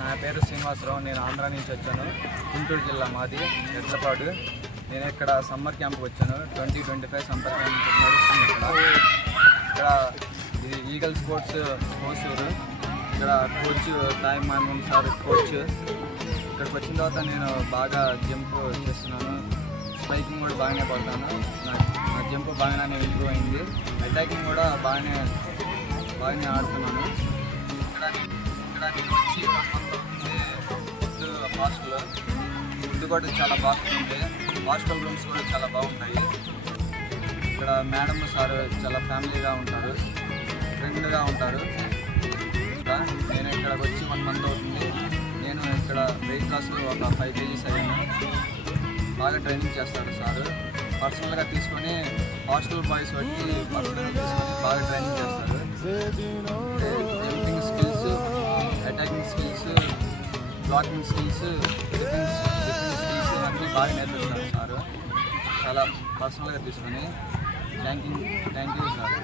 నా పేరు శ్రీనివాసరావు. నేను ఆంధ్ర నుంచి వచ్చాను. గుంటూరు జిల్లా మాది ఎట్లపాడు. నేను ఇక్కడ సమ్మర్ క్యాంప్కి వచ్చాను. 2025 సమ్మర్ క్యాంప్ నడుస్తుంది. ఇక్కడ ఇది ఈగల్ స్పోర్ట్స్ హోసూరు. ఇక్కడ కోచ్ టైమ్ మాన్మన్ సార్ కోచ్. ఇక్కడికి వచ్చిన తర్వాత నేను బాగా జంప్ చేస్తున్నాను. స్పైకింగ్ కూడా బాగానే పడతాను. నా జంప్ బాగానే ఇంప్రూవ్ అయింది. అటాకింగ్ కూడా బాగానే ఆడుతున్నాను. ఇక్కడ నేను వచ్చి ఫుడ్ ఫుడ్ కూడా చాలా బాగుంటుంది. హాస్టల్ రూమ్స్ కూడా చాలా బాగుంటాయి. ఇక్కడ మేడం సార్ చాలా ఫ్యామిలీగా ఉంటారు, ఫ్రెండ్గా ఉంటారు. నేను ఇక్కడికి వచ్చి 1 month అవుతుంది. నేను ఇక్కడ వెయిట్ లాస్లో ఒక 5 kgs అయ్యాను. బాగా ట్రైనింగ్ చేస్తారు సార్. పర్సనల్గా తీసుకొని హాస్టల్ బాయ్స్ బట్టి పర్సనల్గా తీసుకొని బాగా ట్రైనింగ్ చేస్తారు. Jumping skills, attacking skills, blocking skills, defence skills అన్నీ బాగా నేర్పిస్తారు సార్. చాలా పర్సనల్గా తీసుకొని థ్యాంక్ యూ సార్.